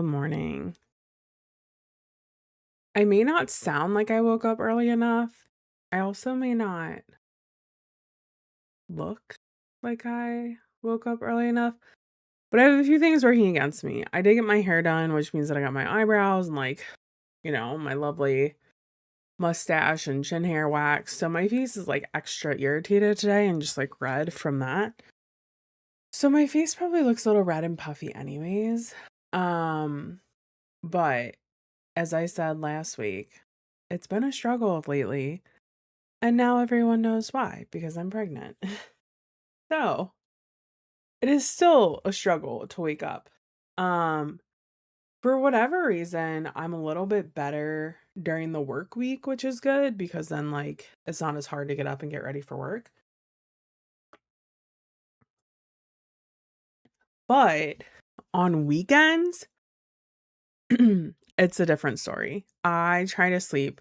Good morning. I may not sound like I woke up early enough. I also may not look like I woke up early enough. But I have a few things working against me. I did get my hair done, which means that I got my eyebrows and my lovely mustache and chin hair waxed. So my face is like extra irritated today and just like red from that. So my face probably looks a little red and puffy anyways. Um, but as I said last week, it's been a struggle lately, and now everyone knows why, because I'm pregnant. So, it is still a struggle to wake up. Um, for whatever reason, I'm a little bit better during the work week, which is good because then it's not as hard to get up and get ready for work. But on weekends, it's a different story. I try to sleep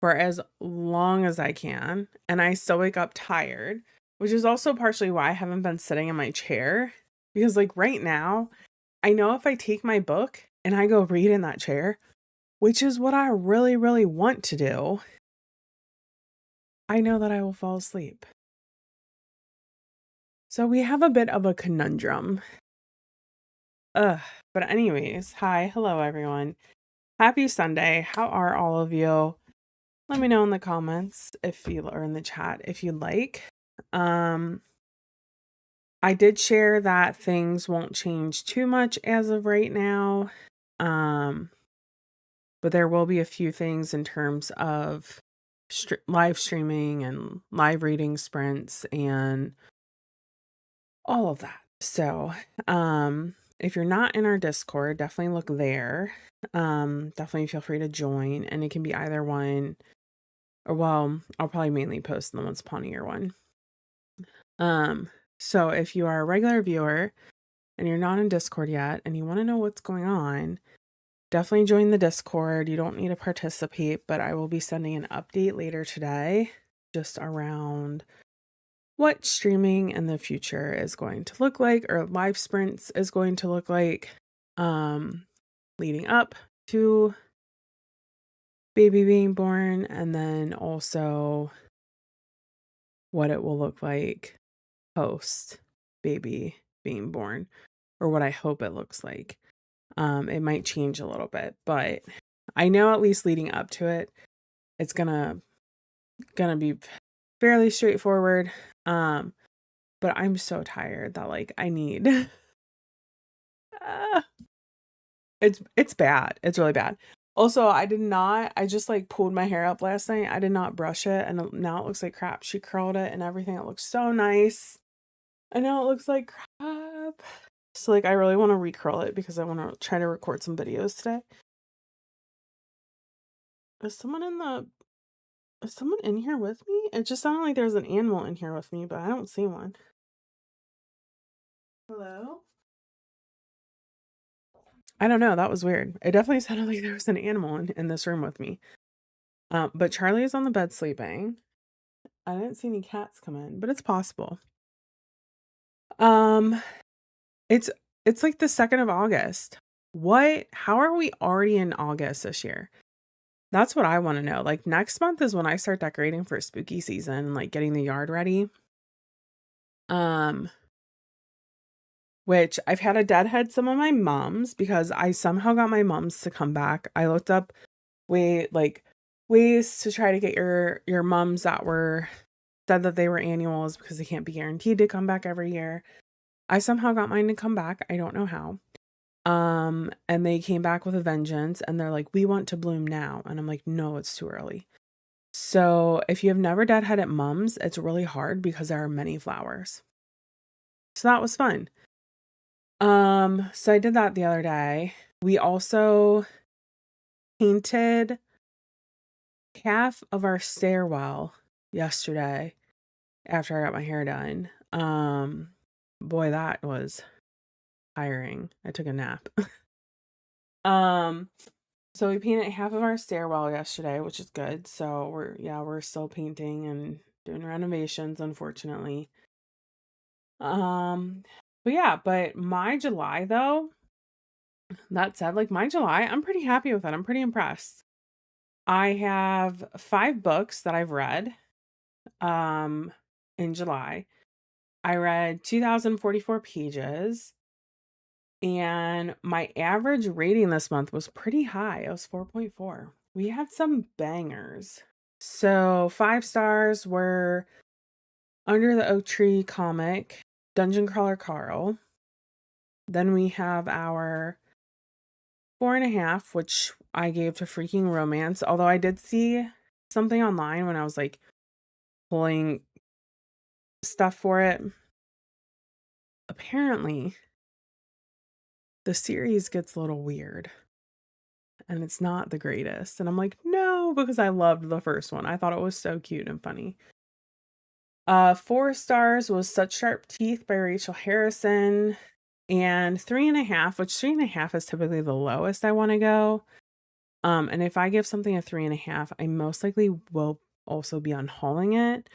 for as long as I can, and I still wake up tired, which is also partially why I haven't been sitting in my chair. Because, like, right now, I know if I take my book and I go read in that chair, which is what I really, really want to do, I know that I will fall asleep. So we have a bit of a conundrum. Ugh. But, anyways, hi, hello, everyone. Happy Sunday. How are all of you? Let me know in the comments or in the chat if you'd like. I did share that things won't change too much as of right now. But there will be a few things in terms of live streaming and live reading sprints and all of that. So, if you're not in our Discord, definitely look there. Definitely feel free to join, and it can be either one, or well, I'll probably mainly post in the Once Upon a Year one. So if you are a regular viewer and you're not in Discord yet and you want to know what's going on, definitely join the Discord. You don't need to participate, but I will be sending an update later today just around what streaming in the future is going to look like, or live sprints is going to look like, leading up to baby being born, and then also what it will look like post baby being born, or what I hope it looks like. It might change a little bit, but I know at least leading up to it, it's gonna be fairly straightforward. But I'm so tired that I need it's bad. It's really bad. Also, I just pulled my hair up last night. I did not brush it, and now it looks like crap. She curled it and everything. It looks so nice. I know it looks like crap. So I really want to recurl it because I want to try to record some videos today. Is someone in here with me? It just sounded like there's an animal in here with me, but I don't see one. Hello? I don't know. That was weird. It definitely sounded like there was an animal in this room with me. But Charlie is on the bed sleeping. I didn't see any cats come in, but it's possible. Um, it's like the 2nd of August. How are we already in August this year? That's what I want to know. Next month is when I start decorating for spooky season and getting the yard ready. Which I've had to deadhead some of my mums because I somehow got my mums to come back. I looked up ways to try to get your mums that said that they were annuals because they can't be guaranteed to come back every year. I somehow got mine to come back. I don't know how. And they came back with a vengeance, and they're like, "We want to bloom now." And I'm like, "No, it's too early." So if you have never deadheaded mums, it's really hard because there are many flowers. So that was fun. So I did that the other day. We also painted half of our stairwell yesterday after I got my hair done. Boy, that was tiring. I took a nap. So we painted half of our stairwell yesterday, which is good. So we're still painting and doing renovations, unfortunately. But my July though That said, like my July, I'm pretty happy with it. I'm pretty impressed. I have 5 books that I've read um in July. I read 2044 pages, and my average rating this month was pretty high. It was 4.4. We had some bangers. So 5 stars were Under the Oak Tree comic, Dungeon Crawler Carl. Then we have our 4.5, which I gave to Freaking Romance. Although I did see something online when I was like pulling stuff for it. Apparently, the series gets a little weird and it's not the greatest. And I'm like, no, because I loved the first one. I thought it was so cute and funny. 4 stars was Such Sharp Teeth by Rachel Harrison. And 3.5, which 3.5 is typically the lowest I want to go. And if I give something a 3.5, I most likely will also be unhauling it.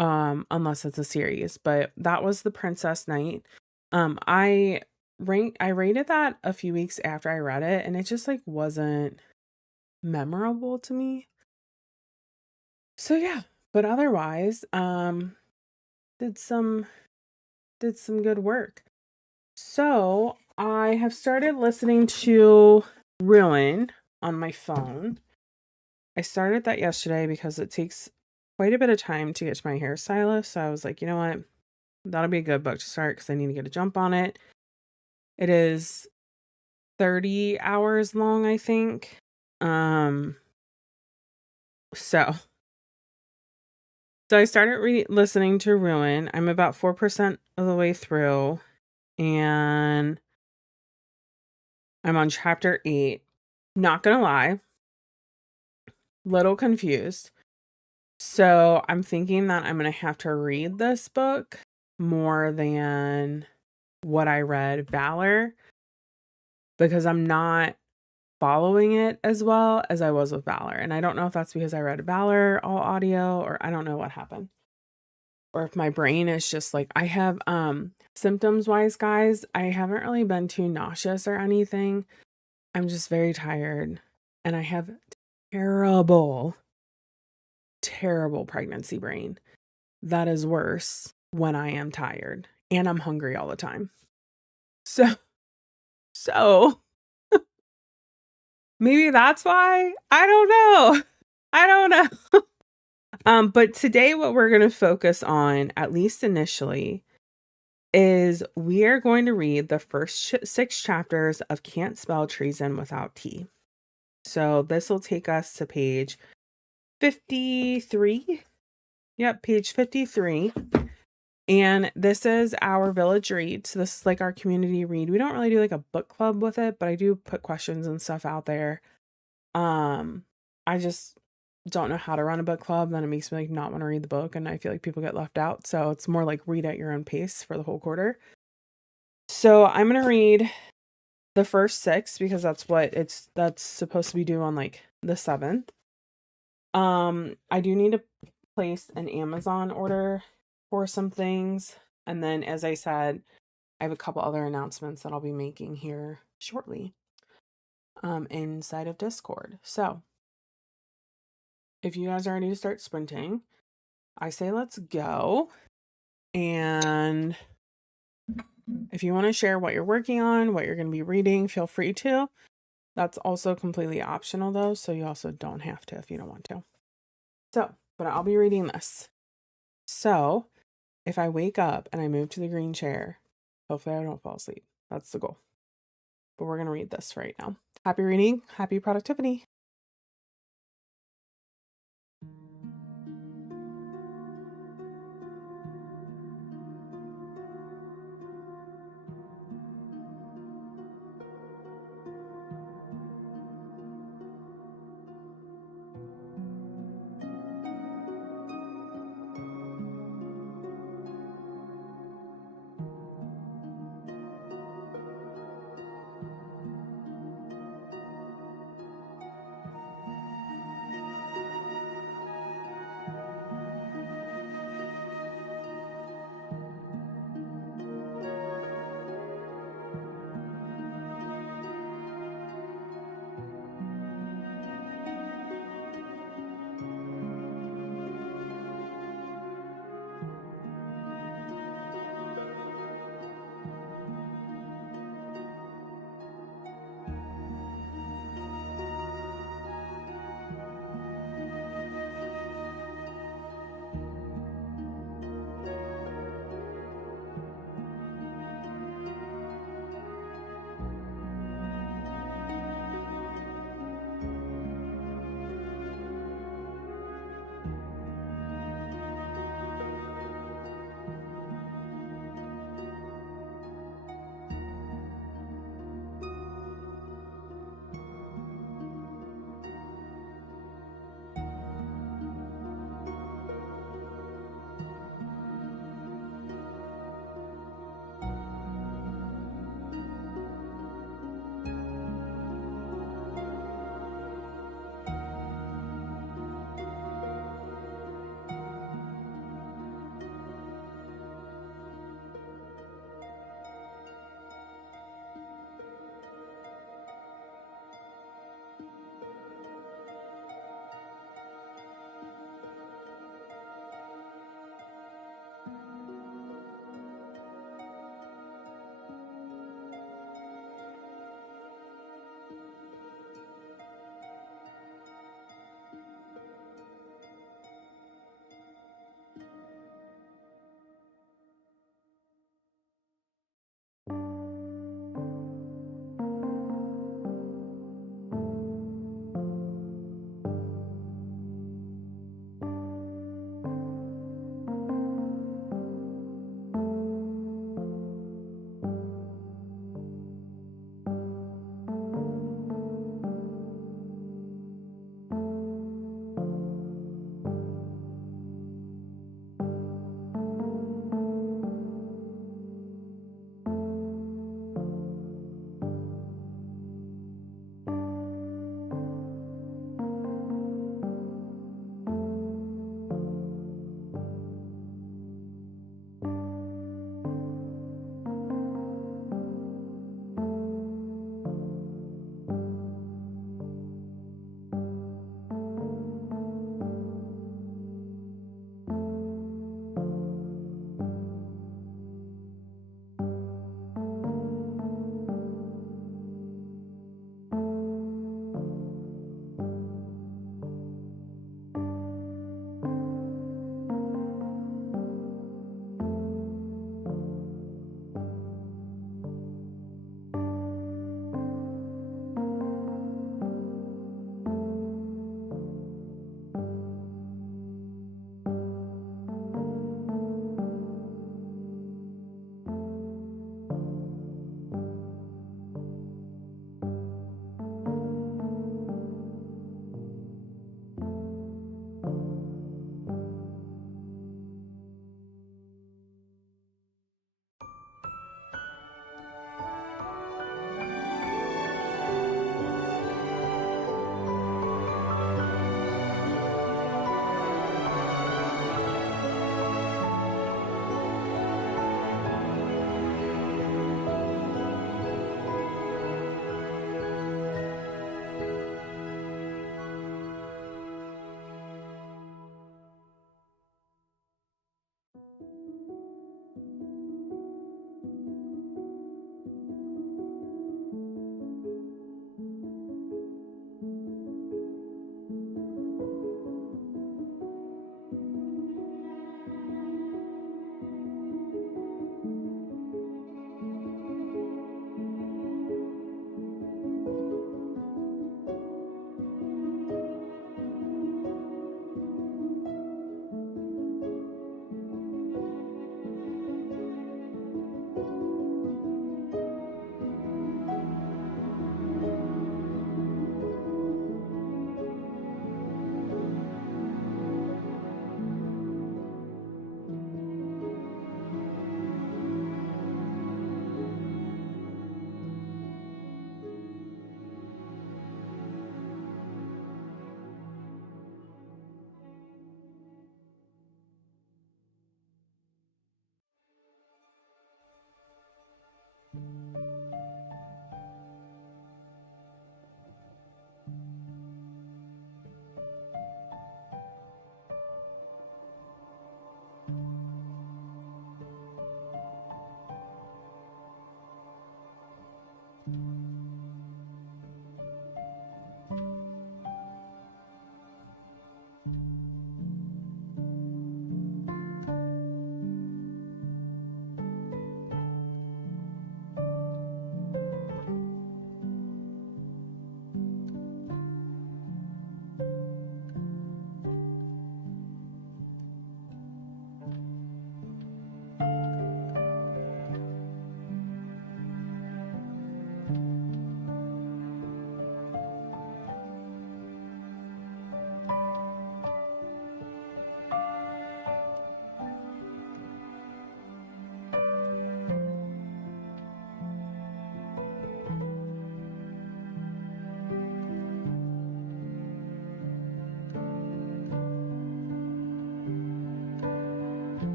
Unless it's a series. But that was The Princess Knight. I rated that a few weeks after I read it, and it just like wasn't memorable to me. So yeah, but otherwise, did some good work. So I have started listening to Ruin on my phone. I started that yesterday because it takes quite a bit of time to get to my hairstylist. So I was like, you know what? That'll be a good book to start because I need to get a jump on it. It is 30 hours long, I think. So I started listening to Ruin. I'm about 4% of the way through, and I'm on chapter 8. Not gonna lie, little confused. So I'm thinking that I'm gonna have to read this book more than what I read Valor, because I'm not following it as well as I was with Valor. And I don't know if that's because I read Valor all audio, or I don't know what happened. Or if my brain is just like, I have symptoms wise, guys, I haven't really been too nauseous or anything. I'm just very tired, and I have terrible pregnancy brain that is worse when I am tired, and I'm hungry all the time. So maybe that's why. I don't know. I don't know. But today what we're going to focus on, at least initially, is we are going to read the first 6 chapters of Can't Spell Treason Without Tea. So this will take us to page 53. Yep, page 53. And this is our village read. So this is like our community read. We don't really do like a book club with it, but I do put questions and stuff out there. I just don't know how to run a book club. Then it makes me like not want to read the book, and I feel like people get left out. So it's more like read at your own pace for the whole quarter. So I'm gonna read the first 6 because that's supposed to be due on like the 7th. I do need to place an Amazon order for some things, and then as I said, I have a couple other announcements that I'll be making here shortly inside of Discord. So if you guys are ready to start sprinting, I say let's go. And if you want to share what you're working on, what you're going to be reading, feel free to. That's also completely optional though, so you also don't have to if you don't want to. So, but I'll be reading this. So, if I wake up and I move to the green chair, hopefully I don't fall asleep. That's the goal. But we're going to read this right now. Happy reading, happy productivity.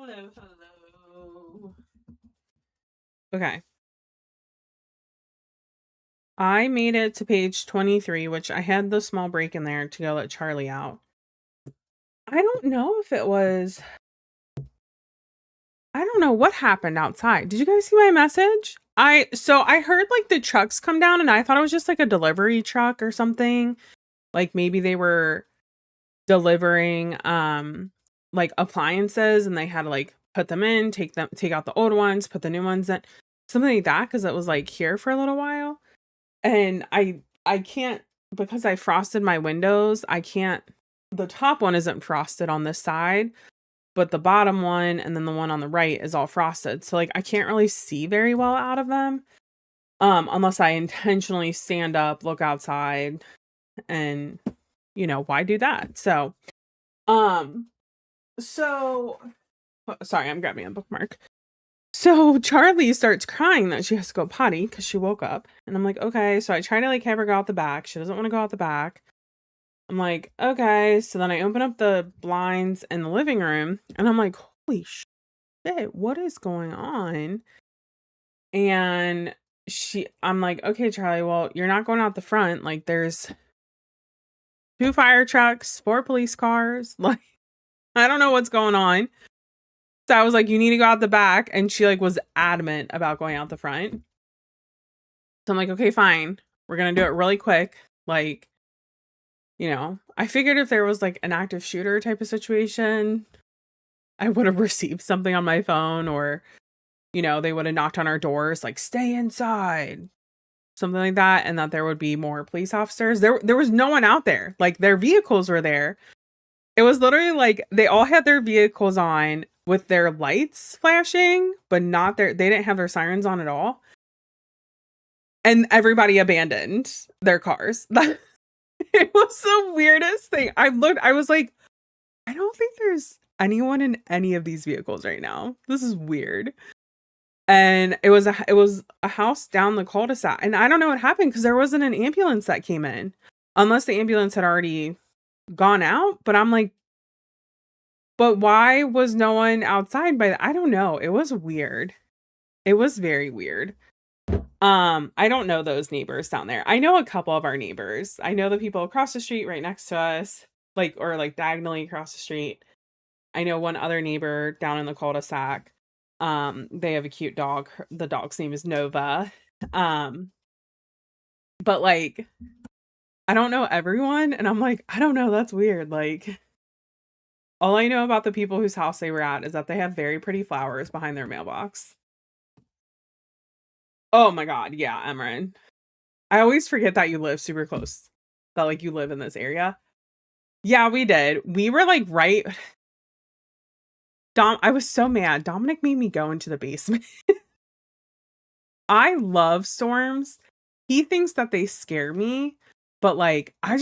Hello, hello. Okay. I made it to page 23, which I had the small break in there to go let Charlie out. I don't know if it was. I don't know what happened outside. Did you guys see my message? I heard like the trucks come down and I thought it was just like a delivery truck or something. Like maybe they were delivering like appliances and they had to like put them in, take out the old ones, put the new ones in. Something like that because it was like here for a little while. And I can't because I frosted my windows, I can't the top one isn't frosted on this side, but the bottom one and then the one on the right is all frosted. So like I can't really see very well out of them. Unless I intentionally stand up, look outside and why do that? Um so sorry, I'm grabbing a bookmark. So Charlie starts crying that she has to go potty because she woke up. And I'm like, okay. So I try to like have her go out the back. She doesn't want to go out the back. I'm like, okay. So then I open up the blinds in the living room and I'm like, holy shit, what is going on? And I'm like, okay, Charlie, well, you're not going out the front. Like there's 2 fire trucks, 4 police cars. Like, I don't know what's going on. So I was like, you need to go out the back. And she like was adamant about going out the front. So I'm like, okay, fine. We're going to do it really quick. Like, I figured if there was like an active shooter type of situation, I would have received something on my phone or, they would have knocked on our doors, like, stay inside, something like that. And that there would be more police officers. There was no one out there. Like their vehicles were there. It was literally like they all had their vehicles on with their lights flashing, but they didn't have their sirens on at all. And everybody abandoned their cars. It was the weirdest thing. I was like, I don't think there's anyone in any of these vehicles right now. This is weird. And it was a house down the cul-de-sac. And I don't know what happened because there wasn't an ambulance that came in. Unless the ambulance had already gone out. But I'm like, but why was no one outside I don't know. It was weird. It was very weird. I don't know those neighbors down there. I know a couple of our neighbors. I know the people across the street right next to us, or diagonally across the street. I know one other neighbor down in the cul-de-sac. They have a cute dog. The dog's name is Nova. But like, I don't know everyone, and I'm like, I don't know, that's weird. Like, all I know about the people whose house they were at is that they have very pretty flowers behind their mailbox. Oh my god, yeah, Emran. I always forget that you live super close. That like you live in this area. Yeah, we did. We were like right. I was so mad. Dominic made me go into the basement. I love storms. He thinks that they scare me, but like I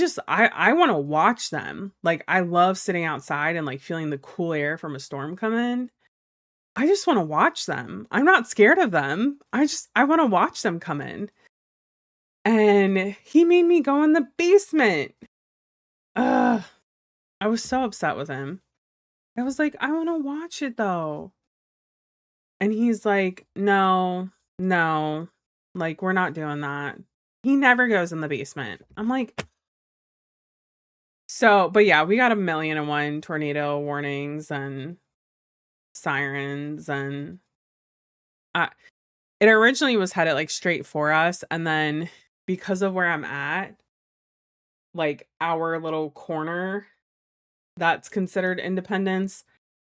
want to watch them. Like I love sitting outside and like feeling the cool air from a storm come in. I just want to watch them. I'm not scared of them. I want to watch them come in. And he made me go in the basement. Ugh. I was so upset with him. I was like, I want to watch it though. And he's like, no, no, like, we're not doing that. He never goes in the basement. I'm like, but yeah, we got 1,000,001 tornado warnings and sirens. And it originally was headed like straight for us. And then because of where I'm at, like our little corner that's considered Independence,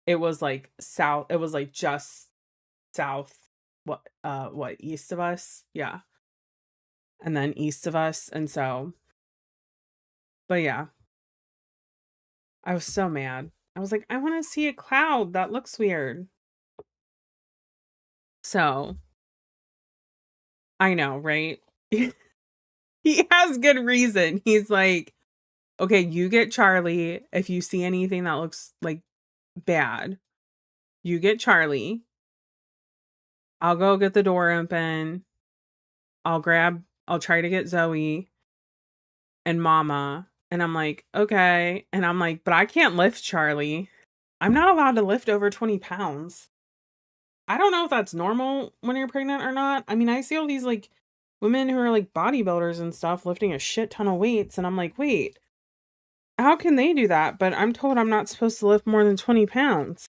it was like south, it was like just south, what east of us, yeah, and then east of us. And so, but yeah, I was so mad. I was like, I want to see a cloud, that looks weird. So I know, right? He has good reason. He's like, okay, you get Charlie. If you see anything that looks like bad, you get Charlie. I'll go get the door open. I'll try to get Zoe and Mama. And I'm like, okay. And I'm like, but I can't lift Charlie. I'm not allowed to lift over 20 pounds. I don't know if that's normal when you're pregnant or not. I mean, I see all these like women who are like bodybuilders and stuff lifting a shit ton of weights, and I'm like, wait, how can they do that? But I'm told I'm not supposed to lift more than 20 pounds.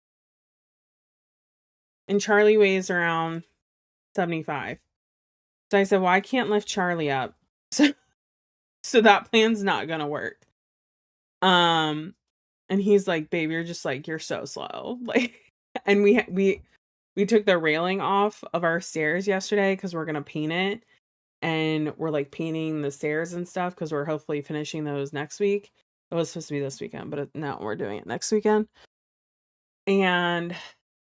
And Charlie weighs around 75. So I said, well, I can't lift Charlie up. So that plan's not gonna work. Um, and he's like, babe, you're just like, you're so slow. Like, and we took the railing off of our stairs yesterday because we're gonna paint it. And we're like painting the stairs and stuff because we're hopefully finishing those next week. It was supposed to be this weekend, but no, we're doing it next weekend. And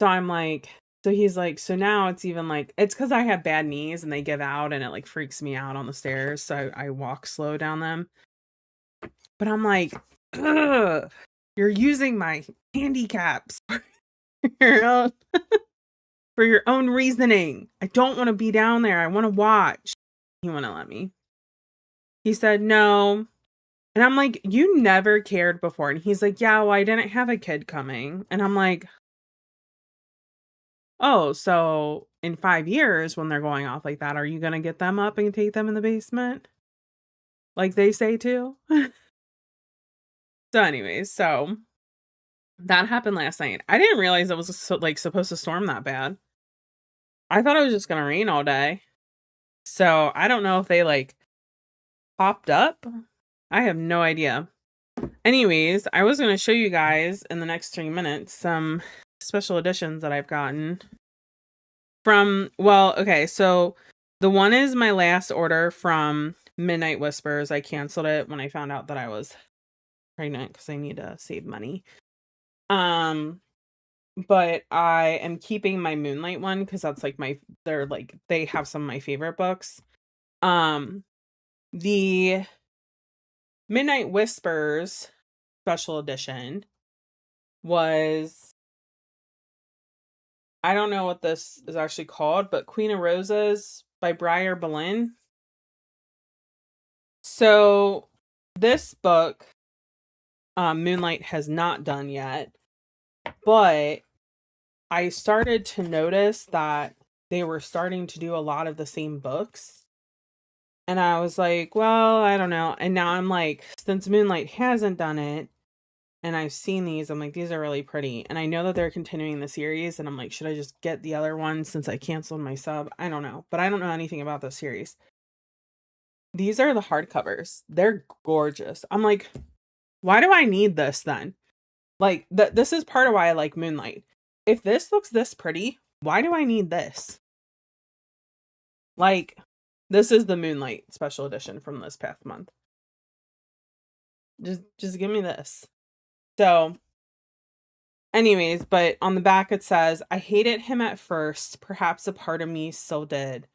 so I'm like, so he's like, so now it's even like, it's because I have bad knees and they give out and it like freaks me out on the stairs. So I walk slow down them. But I'm like, ugh, you're using my handicaps for your own, for your own reasoning. I don't want to be down there. I want to watch. He wouldn't let me. He said, no. And I'm like, you never cared before. And he's like, yeah, well, I didn't have a kid coming. And I'm like, oh, so in 5 years when they're going off like that, are you going to get them up and take them in the basement? Like they say to? So anyways, so that happened last night. I didn't realize it was supposed to storm that bad. I thought it was just going to rain all day. So I don't know if they like popped up. I have no idea. Anyways, I was going to show you guys in the next 3 minutes some special editions that I've gotten from, well, okay, so the one is my last order from Midnight Whispers. I canceled it when I found out that I was pregnant because I need to save money. But I am keeping my Moonlight one because that's like they have some of my favorite books. The Midnight Whispers special edition was, I don't know what this is actually called, but Queen of Roses by Briar Boleyn. So this book, Moonlight has not done yet, but I started to notice that they were starting to do a lot of the same books. And I was like, well, I don't know. And now I'm like, since Moonlight hasn't done it, and I've seen these, I'm like, these are really pretty. And I know that they're continuing the series, and I'm like, should I just get the other one since I canceled my sub? I don't know. But I don't know anything about the series. These are the hardcovers. They're gorgeous. I'm like, why do I need this then? Like, this is part of why I like Moonlight. If this looks this pretty, why do I need this? Like, this is the Moonlight special edition from this past month. Just give me this. So, anyways, but on the back it says, I hated him at first. Perhaps a part of me still did.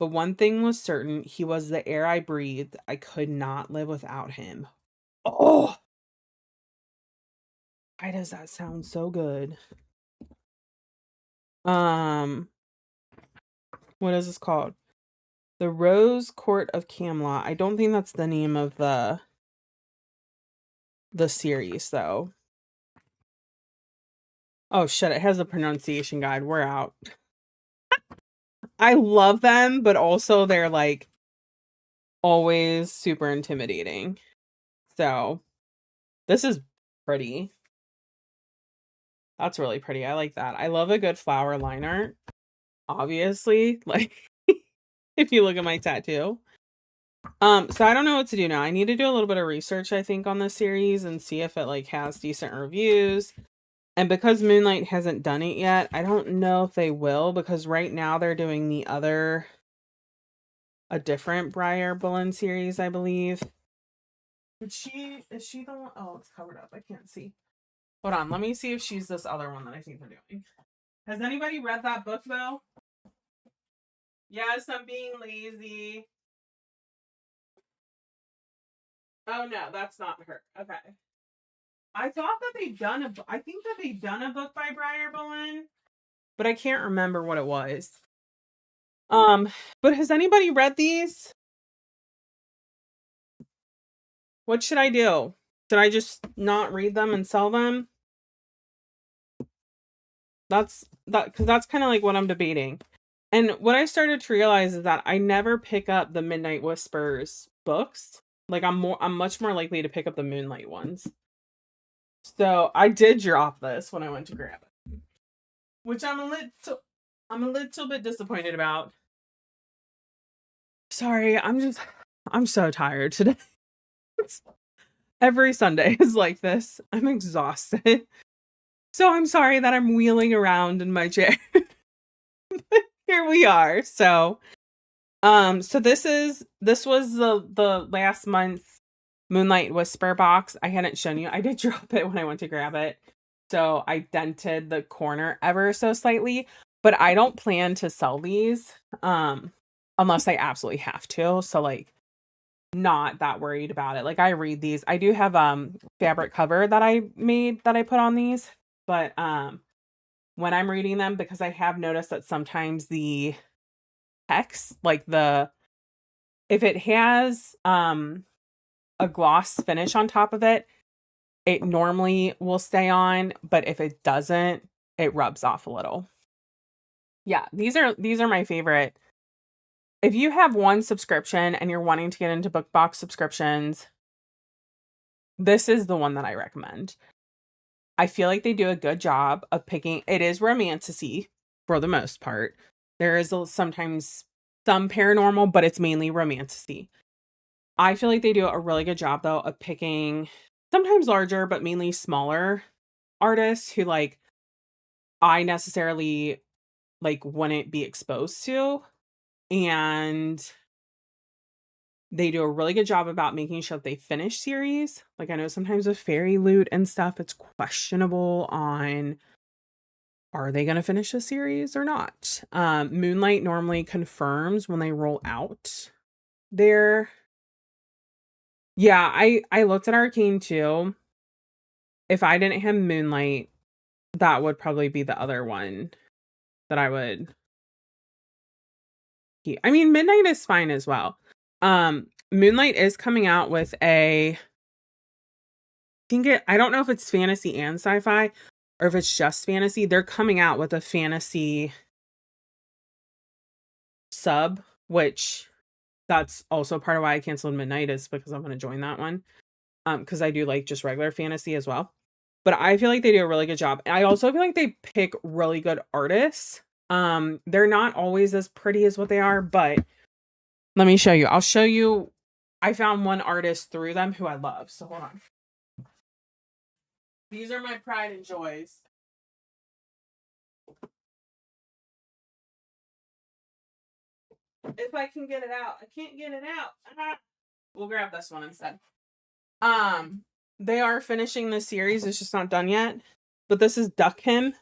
But one thing was certain, he was the air I breathed. I could not live without him. Oh, why does that sound so good? What is this called? The Rose Court of Camelot. I don't think that's the name of the series though. Oh shit, it has a pronunciation guide. We're out. I love them, but also they're like always super intimidating. So this is pretty. That's really pretty. I like that. I love a good flower line art. Obviously, like if you look at my tattoo. So I don't know what to do now. I need to do a little bit of research, I think, on this series and see if it like has decent reviews. And because Moonlight hasn't done it yet, I don't know if they will, because right now they're doing a different Briar Boleyn series, I believe. Is she the one? Oh, it's covered up. I can't see. Hold on, let me see if she's this other one that I think they're doing. Has anybody read that book though? Yes, I'm being lazy. Oh no, that's not her. Okay. I thought that I think that they'd done a book by Briar Boleyn, but I can't remember what it was. But has anybody read these? What should I do? Should I just not read them and sell them? because that's kind of like what I'm debating. And what I started to realize is that I never pick up the Midnight Whispers books. Like I'm much more likely to pick up the Moonlight ones. So I did drop this when I went to grab it, which I'm a little bit disappointed about. Sorry, I'm so tired today. Every Sunday is like this. I'm exhausted. So I'm sorry that I'm wheeling around in my chair. Here we are. So this was the last month Moonlight Whisper box. I hadn't shown you. I did drop it when I went to grab it. So I dented the corner ever so slightly, but I don't plan to sell these unless I absolutely have to. So like not that worried about it. Like I read these. I do have fabric cover that I made that I put on these, but when I'm reading them, because I have noticed that sometimes the text, like if it has a gloss finish on top of it, it normally will stay on, but if it doesn't, it rubs off a little. Yeah, these are my favorite. If you have one subscription and you're wanting to get into book box subscriptions, this is the one that I recommend. I feel like they do a good job of picking. It is romantasy for the most part. There is sometimes some paranormal, but it's mainly romantasy. I feel like they do a really good job though of picking sometimes larger, but mainly smaller artists who like I necessarily like wouldn't be exposed to. And they do a really good job about making sure that they finish series. Like I know sometimes with Fairy Loot and stuff, it's questionable on are they going to finish the series or not. Moonlight normally confirms when they roll out their. Yeah, I looked at Arcane too. If I didn't have Moonlight, that would probably be the other one that I would keep. I mean, Midnight is fine as well. Moonlight is coming out with I don't know if it's fantasy and sci-fi or if it's just fantasy. They're coming out with a fantasy sub, which that's also part of why I canceled Midnight is because I'm going to join that one. Because I do like just regular fantasy as well. But I feel like they do a really good job. And I also feel like they pick really good artists. They're not always as pretty as what they are, but let me show you. I'll show you. I found one artist through them who I love. So hold on. These are my pride and joys. If I can get it out. I can't get it out. We'll grab this one instead. They are finishing the series. It's just not done yet. But this is Duckham.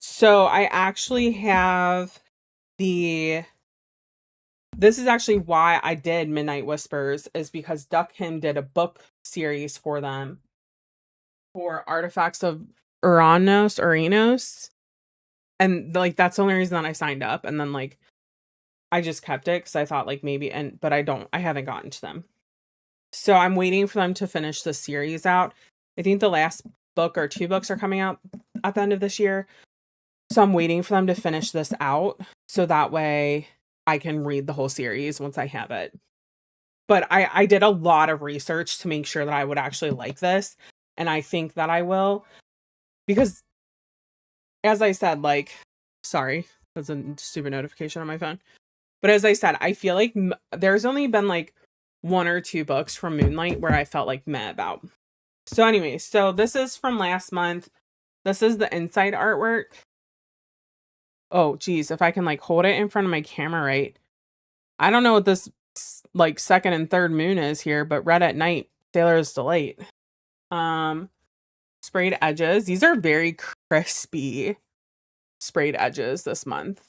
So I actually have this is actually why I did Midnight Whispers, is because Duckham did a book series for them for Artifacts of Uranus. And like that's the only reason that I signed up. And then like I just kept it because I thought like maybe but I haven't gotten to them. So I'm waiting for them to finish the series out. I think the last book or 2 books are coming out at the end of this year. So I'm waiting for them to finish this out so that way I can read the whole series once I have it. But I did a lot of research to make sure that I would actually like this. And I think that I will. Because, as I said, like, sorry, that's a stupid notification on my phone. But as I said, I feel like there's only been like 1 or 2 books from Moonlight where I felt like meh about. So anyway, so this is from last month. This is the inside artwork. Oh, geez, if I can like hold it in front of my camera right. I don't know what this like second and third moon is here, but Red at Night, Sailor's Delight. Sprayed edges. These are very crispy sprayed edges this month.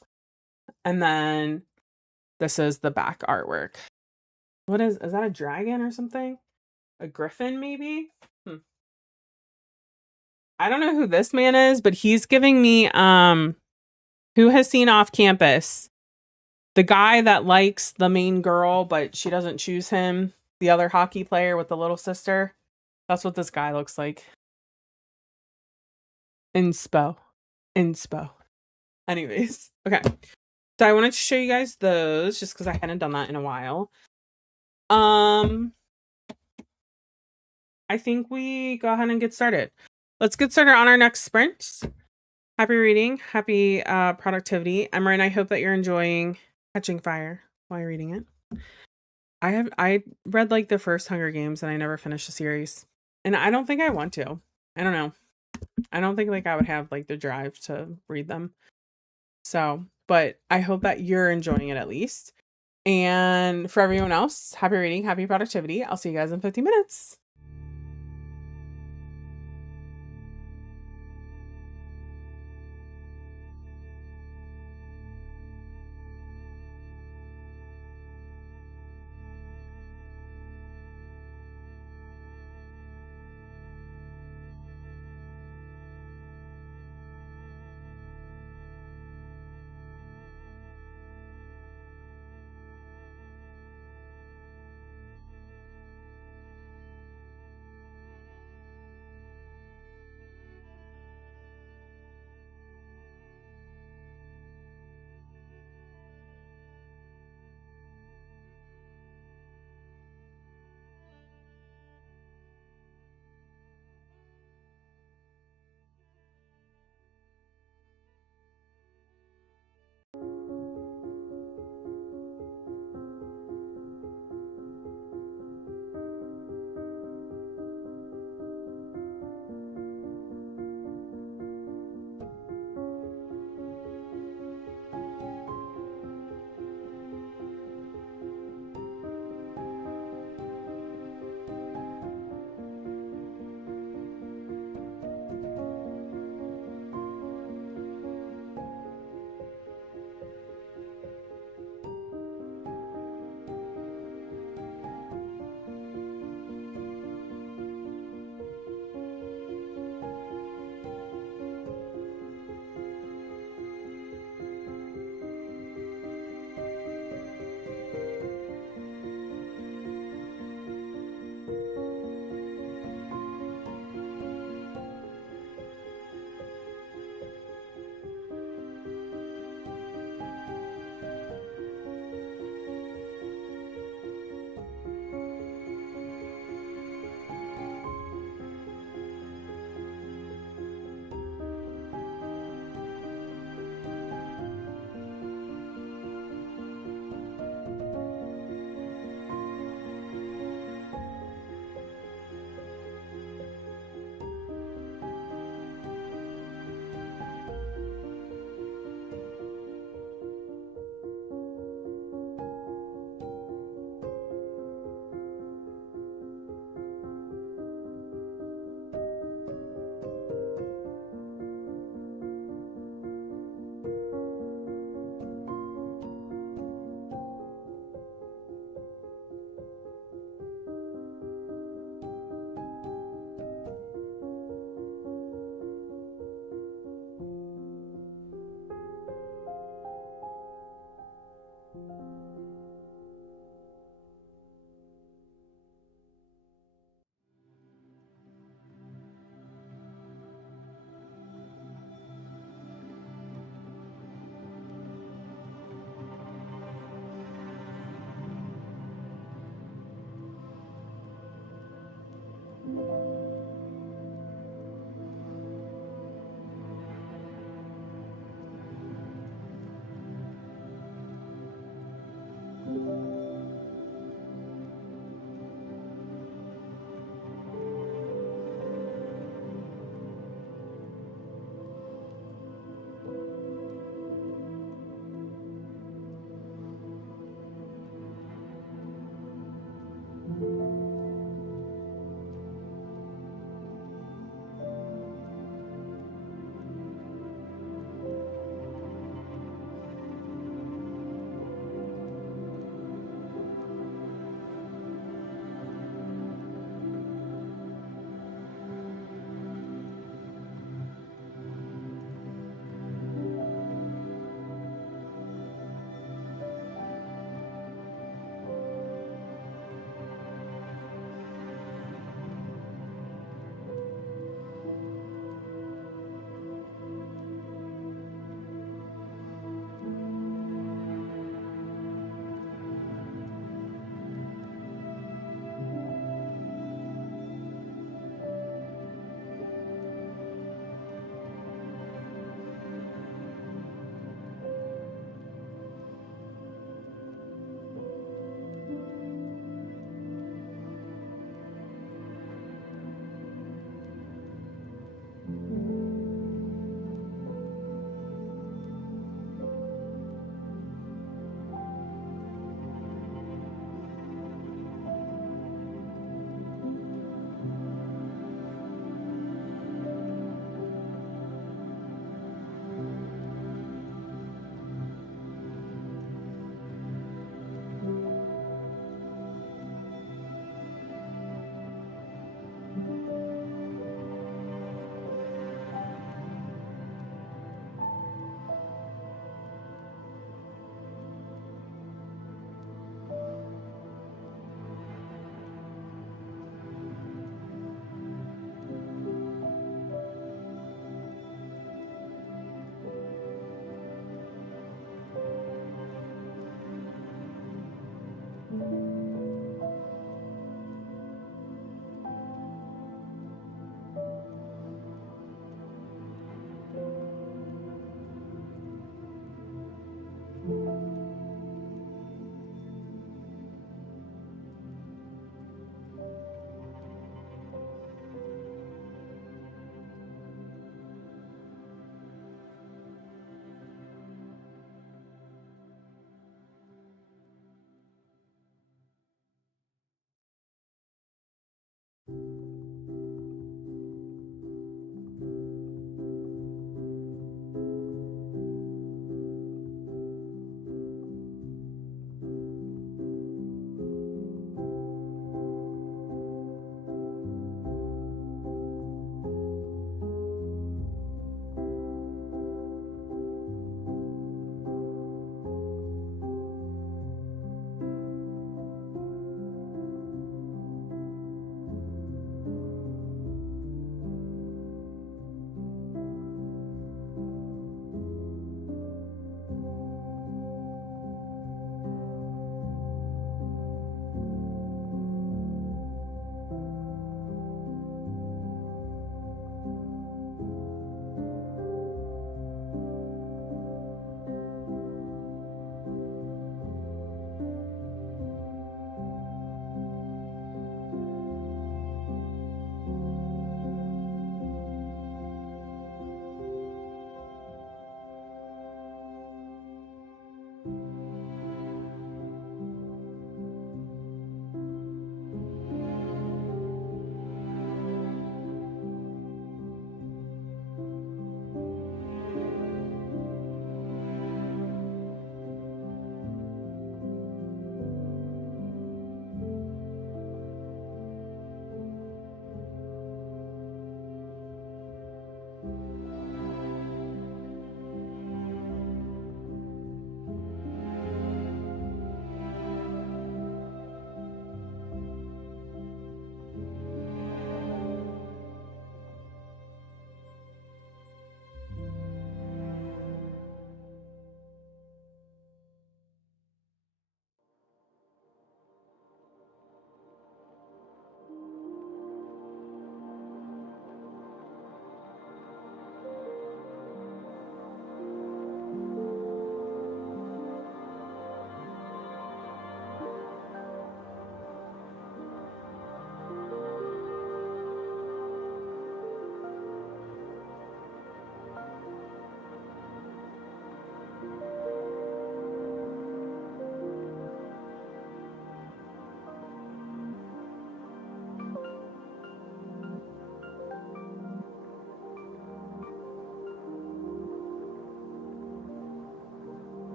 And then this is the back artwork. What is that a dragon or something? A griffin maybe? I don't know who this man is, but he's giving me who has seen Off Campus? The guy that likes the main girl, but she doesn't choose him. The other hockey player with the little sister. That's what this guy looks like. Inspo. Inspo. Anyways, okay. So I wanted to show you guys those just because I hadn't done that in a while. I think we go ahead and get started. Let's get started on our next sprint. Happy reading, happy productivity. Emma, and I hope that you're enjoying Catching Fire while you're reading it. I read like the first Hunger Games and I never finished the series. And I don't think I want to. I don't know. I don't think like I would have like the drive to read them. So, but I hope that you're enjoying it at least. And for everyone else, happy reading, happy productivity. I'll see you guys in 15 minutes.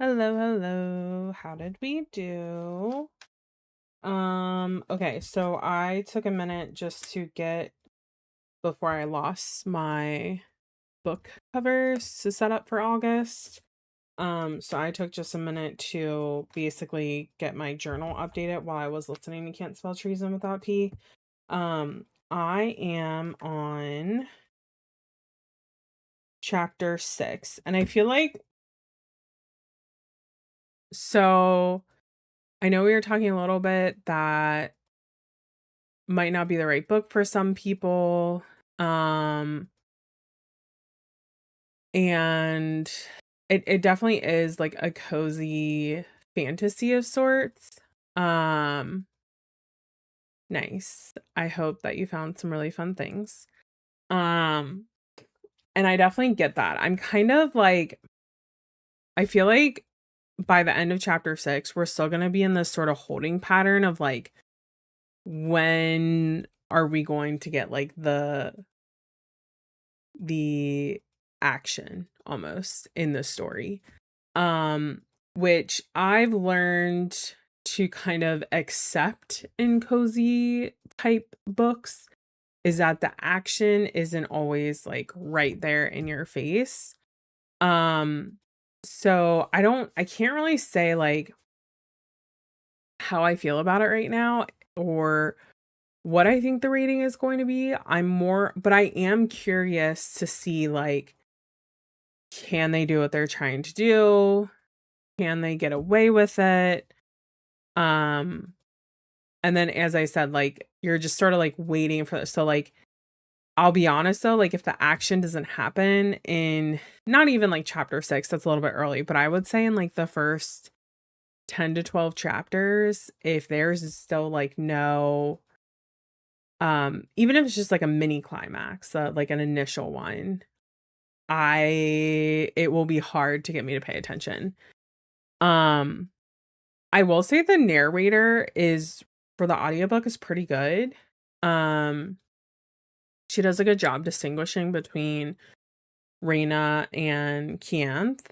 Hello, hello. How did we do? Okay, so I took a minute just to get before I lost my book covers to set up for August. So I took just a minute to basically get my journal updated while I was listening to Can't Spell Treason Without Tea. I am on chapter 6, and I feel like so I know we were talking a little bit that might not be the right book for some people. Um, and it definitely is like a cozy fantasy of sorts. Um, nice. I hope that you found some really fun things. Um, and I definitely get that. I'm kind of like I feel like by the end of chapter 6, we're still going to be in this sort of holding pattern of like when are we going to get like the action almost in the story, um which I've learned to kind of accept in cozy type books, is that the action isn't always like right there in your face. um so I can't really say like how I feel about it right now, or what I think the rating is going to be. But I am curious to see like, can they do what they're trying to do? Can they get away with it? Um, and then as I said, like you're just sort of like waiting for this. So like I'll be honest though, like if the action doesn't happen in not even like chapter 6, that's a little bit early, but I would say in like the first 10 to 12 chapters, if there's still like no even if it's just like a mini climax, like an initial one, it will be hard to get me to pay attention. Um, I will say the narrator is for the audiobook is pretty good. Um, she does a good job distinguishing between Raina and Kianth.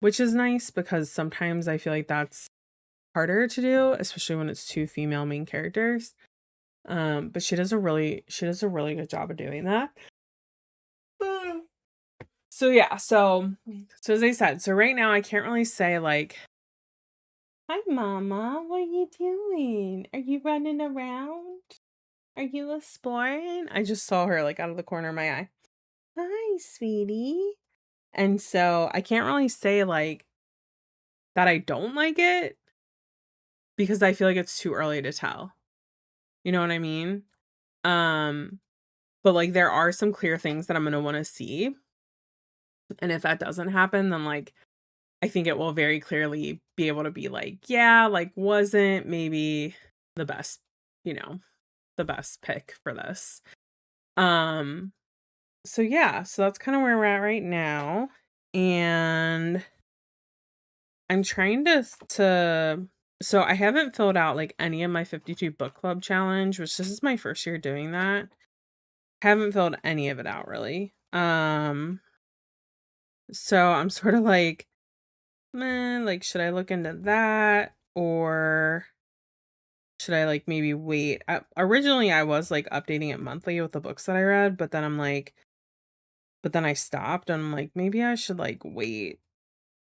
Which is nice because sometimes I feel like that's harder to do, especially when it's two female main characters. But she does a really good job of doing that. So yeah, so as I said, so right now I can't really say like, "Hi mama, what are you doing? Are you running around? Are you exploring?" I just saw her like out of the corner of my eye. "Hi, sweetie." And so I can't really say like that I don't like it because I feel like it's too early to tell. You know what I mean? Um, but like there are some clear things that I'm going to want to see. And if that doesn't happen, then like I think it will very clearly be able to be like, yeah, like wasn't maybe the best, you know, the best pick for this. Um so yeah, so that's kind of where we're at right now. And I'm trying to so I haven't filled out like any of my 52 book club challenge, which this is my first year doing that. Haven't filled any of it out really. So I'm sort of like, man, like should I look into that, or should I like maybe wait? Originally, I was like updating it monthly with the books that I read, but then I'm like, but then I stopped. And I'm like, maybe I should like wait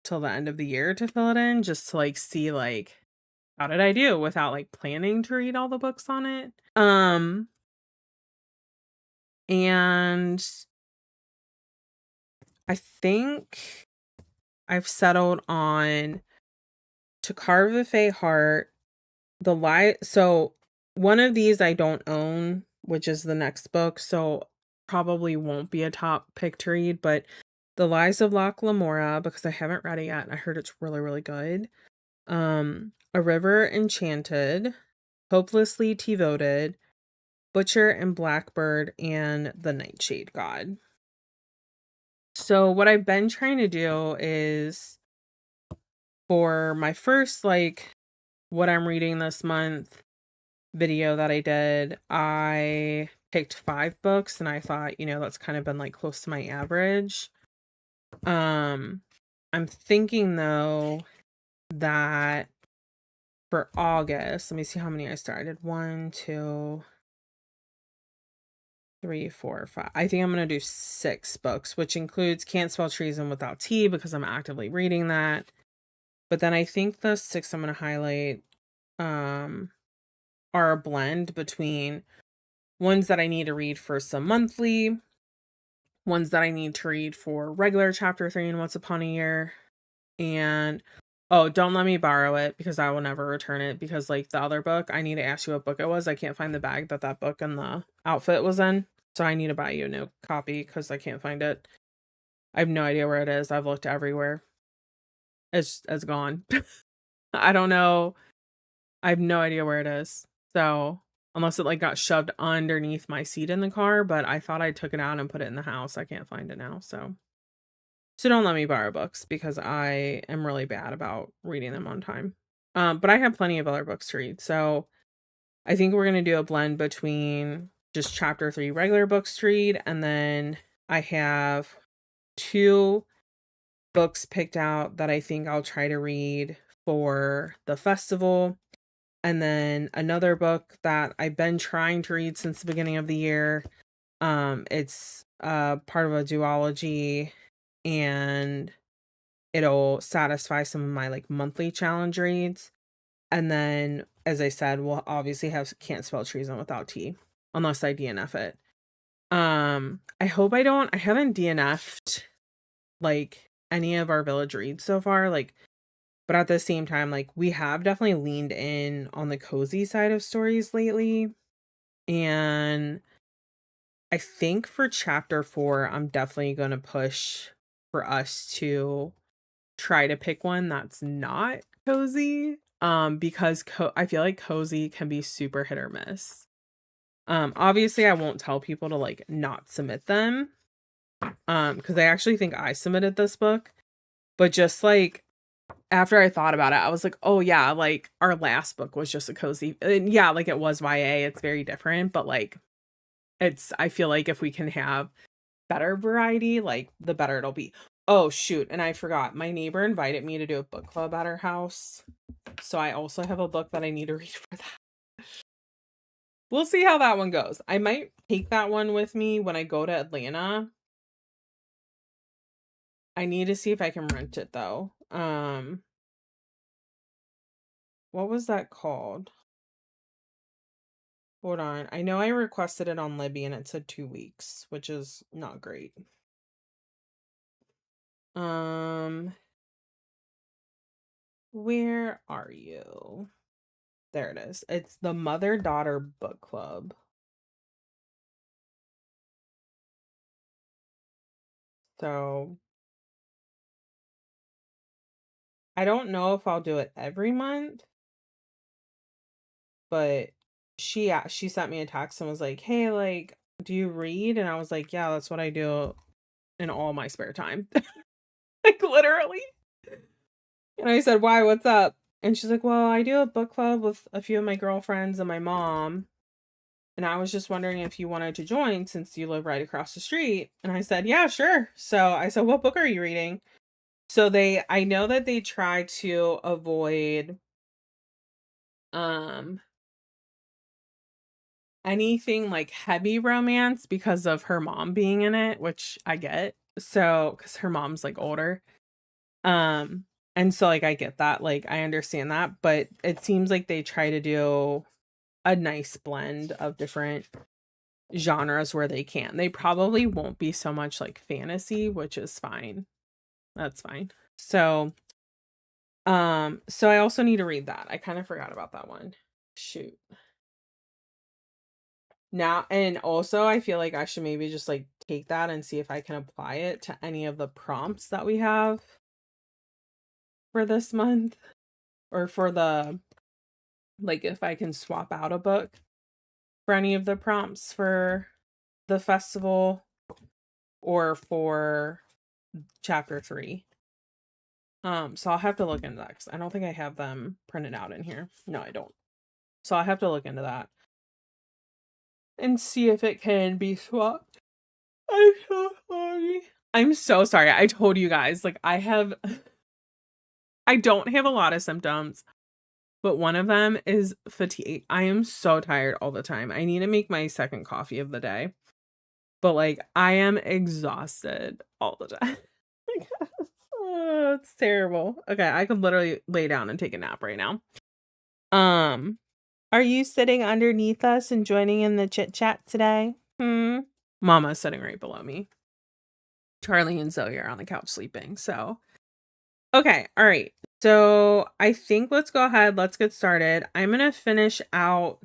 till the end of the year to fill it in, just to like see like how did I do without like planning to read all the books on it. And I think I've settled on To Carve a Fey Heart, the lie. So one of these I don't own, which is the next book, so probably won't be a top pick to read, but The Lies of Loch Lamora, because I haven't read it yet and I heard it's really, really good. A River Enchanted, Hopelessly Devoted, Butcher and Blackbird, and The Nightshade God. So what I've been trying to do is for my first like what I'm reading this month video that I did, I picked 5 books and I thought, that's kind of been like close to my average. Um I'm thinking though that for August, let me see how many I started. 1, 2, 3, 4, 5. I think I'm gonna do 6 books, which includes Can't Spell Treason Without Tea because I'm actively reading that. But then I think the 6 I'm gonna highlight are a blend between ones that I need to read for some monthly, ones that I need to read for regular chapter 3 in Once Upon a Year, and oh, don't let me borrow it because I will never return it because like the other book, I need to ask you what book it was. I can't find the bag that book and the outfit was in. So I need to buy you a new copy because I can't find it. I have no idea where it is. I've looked everywhere. It's gone. I don't know. I have no idea where it is. So unless it like got shoved underneath my seat in the car, but I thought I took it out and put it in the house. I can't find it now. So don't let me borrow books because I am really bad about reading them on time. But I have plenty of other books to read. So I think we're going to do a blend between just chapter 3 regular books to read. And then I have 2 books picked out that I think I'll try to read for the festival. And then another book that I've been trying to read since the beginning of the year. It's part of a duology and it'll satisfy some of my like monthly challenge reads. And then, as I said, we'll obviously have Can't Spell Treason Without Tea, unless I DNF it. I hope I haven't DNF'd like any of our village reads so far, like, but at the same time, like we have definitely leaned in on the cozy side of stories lately. And I think for chapter 4, I'm definitely gonna push for us to try to pick one that's not cozy, because I feel like cozy can be super hit or miss. Obviously I won't tell people to like not submit them, because I actually think I submitted this book, but just like after I thought about it, I was like, oh yeah, like our last book was just a cozy, and yeah, like it was YA, it's very different, but like I feel like if we can have better variety, like the better it'll be. Oh shoot, and I forgot. My neighbor invited me to do a book club at her house. So I also have a book that I need to read for that. We'll see how that one goes. I might take that one with me when I go to Atlanta. I need to see if I can rent it though. What was that called? Hold on. I know I requested it on Libby and it said 2 weeks, which is not great. Where are you? There it is. It's the Mother-Daughter Book Club. So I don't know if I'll do it every month, but she sent me a text and was like, "Hey, like, do you read?" And I was like, "Yeah, that's what I do in all my spare time." Like literally. And I said, "Why? What's up?" And she's like, "Well, I do a book club with a few of my girlfriends and my mom. And I was just wondering if you wanted to join since you live right across the street." And I said, "Yeah, sure." So I said, "What book are you reading?" So I know that they try to avoid um anything like heavy romance because of her mom being in it, which I get. So, cuz her mom's like older. Um and so like I get that, like I understand that, but it seems like they try to do a nice blend of different genres where they can. They probably won't be so much like fantasy, which is fine. That's fine. So I also need to read that. I kind of forgot about that one. Shoot. Now, and also I feel like I should maybe just like take that and see if I can apply it to any of the prompts that we have for this month, or for the like if I can swap out a book for any of the prompts for the festival or for chapter 3. So I'll have to look into that because I don't think I have them printed out in here. No, I don't. So I'll have to look into that and see if it can be swapped. I'm so sorry. I'm so sorry. I told you guys, like I have I don't have a lot of symptoms, but one of them is fatigue. I am so tired all the time. I need to make my second coffee of the day. But, like, I am exhausted all the time. Oh, it's terrible. Okay, I could literally lay down and take a nap right now. Are you sitting underneath us and joining in the chit chat today? Mama's sitting right below me. Charlie and Zoe are on the couch sleeping, so. Okay, all right. So I think let's go ahead. Let's get started. I'm gonna finish out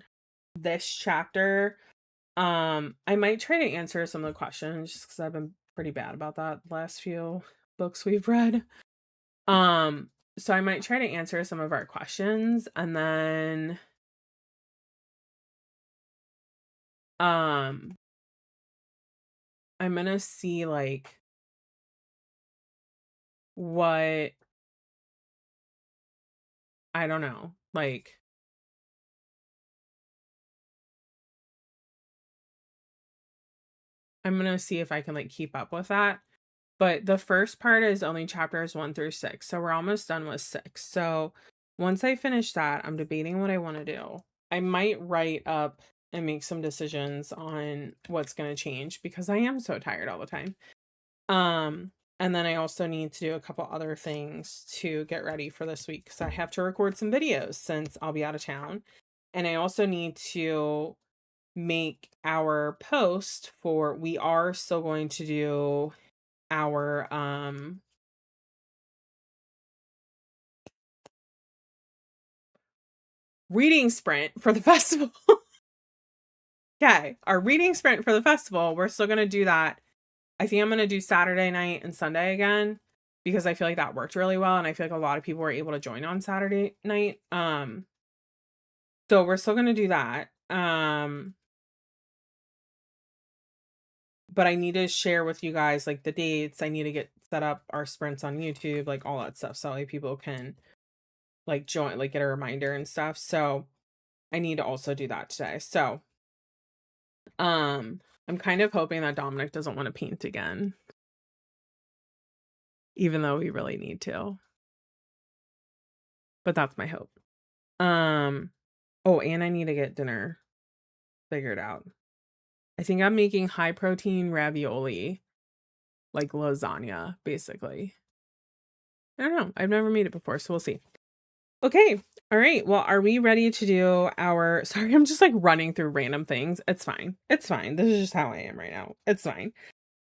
this chapter. I might try to answer some of the questions just because I've been pretty bad about that the last few books we've read. So I might try to answer some of our questions and then I'm gonna see like what I don't know, like I'm gonna see if I can like keep up with that. But the first part is only chapters 1 through 6. So we're almost done with 6. So once I finish that, I'm debating what I want to do. I might write up and make some decisions on what's going to change because I am so tired all the time. And then I also need to do a couple other things to get ready for this week because I have to record some videos since I'll be out of town. And I also need to make our post for, we are still going to do our reading sprint for the festival. Okay, our reading sprint for the festival, we're still going to do that. I think I'm going to do Saturday night and Sunday again because I feel like that worked really well and I feel like a lot of people were able to join on Saturday night. So we're still going to do that. But I need to share with you guys like the dates. I need to get set up our sprints on YouTube, like all that stuff so like people can like join, like get a reminder and stuff. So I need to also do that today. So I'm kind of hoping that Dominic doesn't want to paint again. Even though we really need to. But that's my hope. Oh, and I need to get dinner figured out. I think I'm making high protein ravioli, like lasagna, basically. I don't know. I've never made it before, so we'll see. Okay. All right. Well, are we ready to do our, sorry, I'm just like running through random things. It's fine. It's fine. This is just how I am right now. It's fine.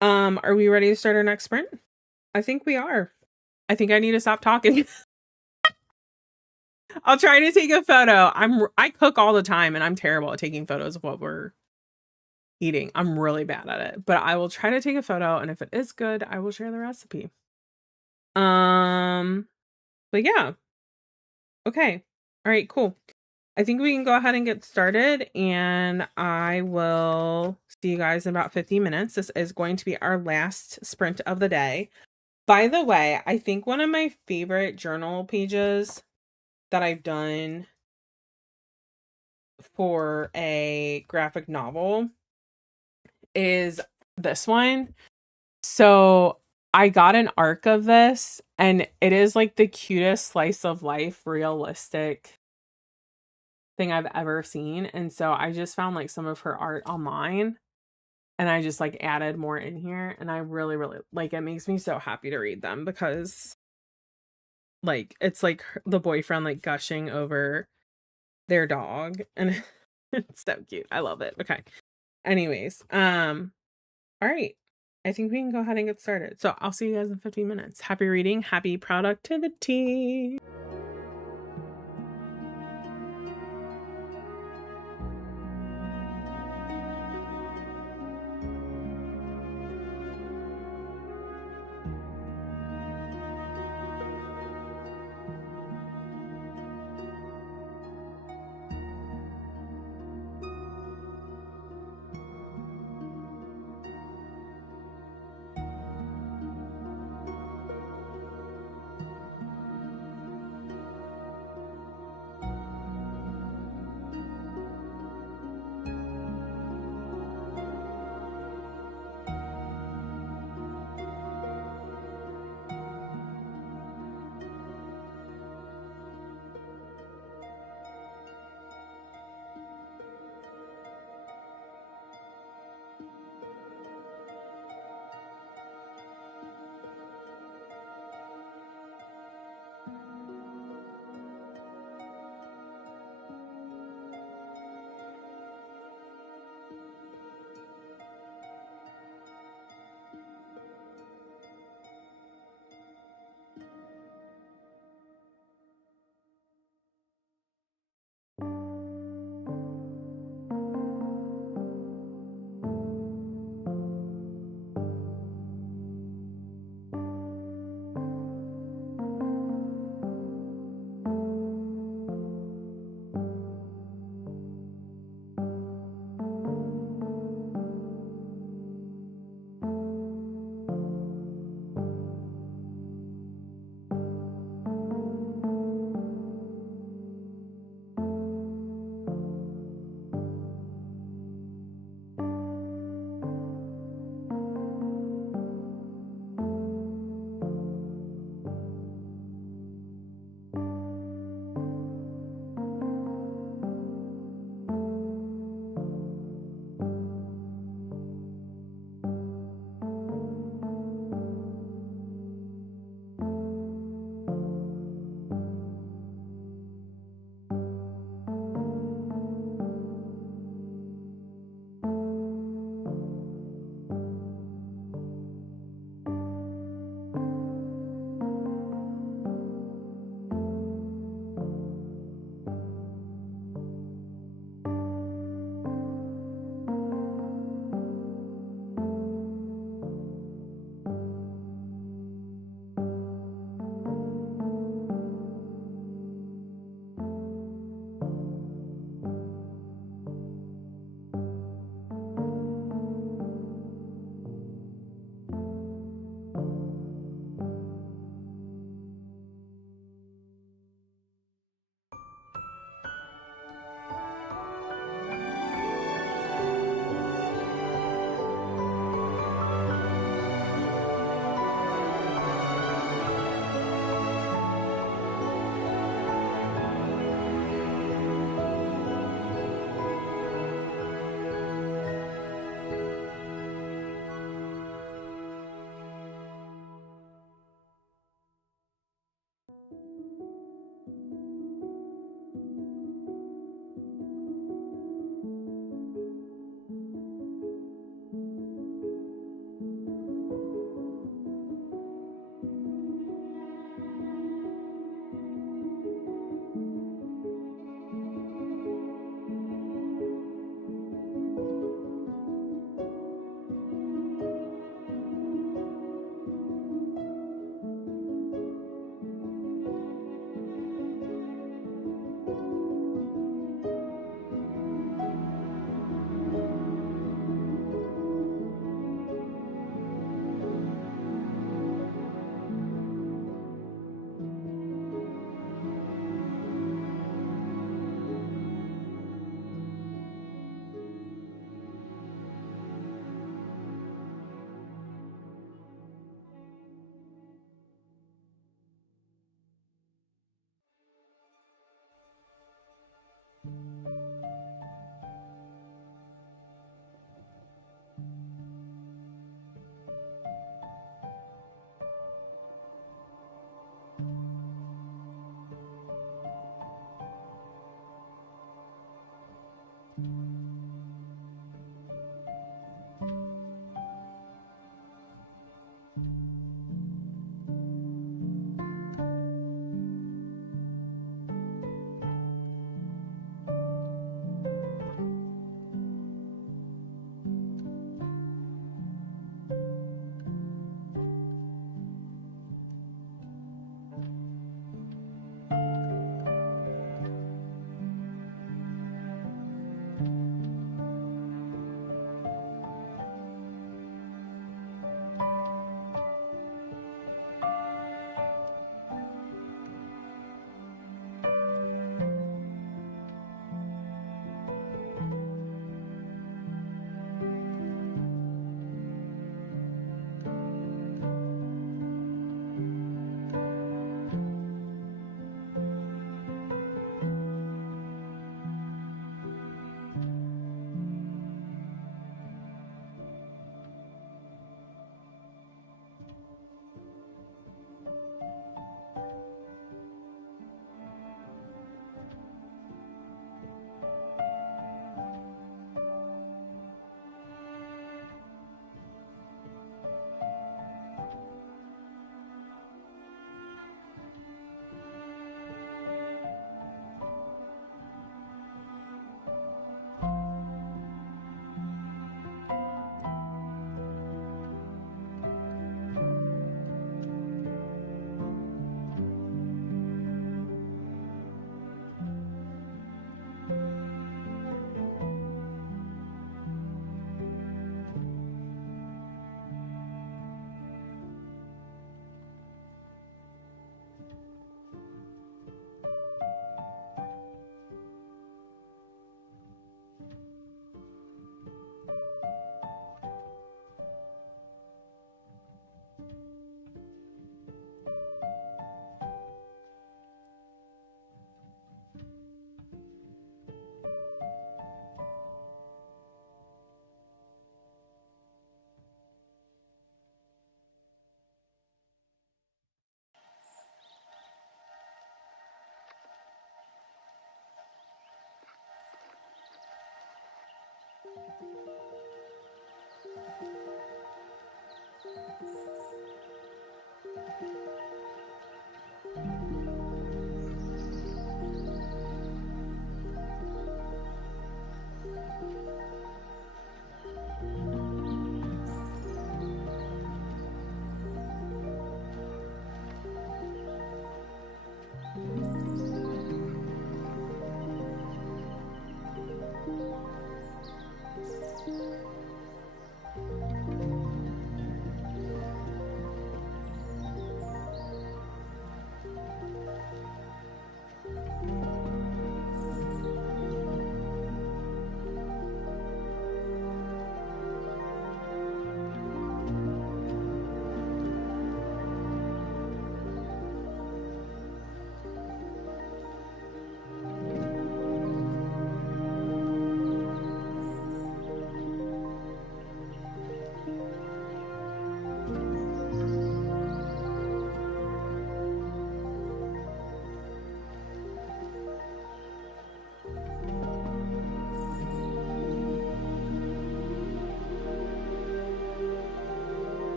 Are we ready to start our next sprint? I think we are. I think I need to stop talking. I'll try to take a photo. I cook all the time and I'm terrible at taking photos of what we're eating. I'm really bad at it, but I will try to take a photo and if it is good, I will share the recipe. But yeah. Okay. All right, cool. I think we can go ahead and get started and I will see you guys in about 50 minutes. This is going to be our last sprint of the day. By the way, I think one of my favorite journal pages that I've done for a graphic novel is this one. So I got an arc of this and it is like the cutest slice of life, realistic thing I've ever seen. And so I just found like some of her art online and I just like added more in here and I really, really like, it makes me so happy to read them because like, it's like the boyfriend like gushing over their dog and it's so cute. I love it. Okay. Anyways, all right. I think we can go ahead and get started. So I'll see you guys in 15 minutes. Happy reading, happy productivity.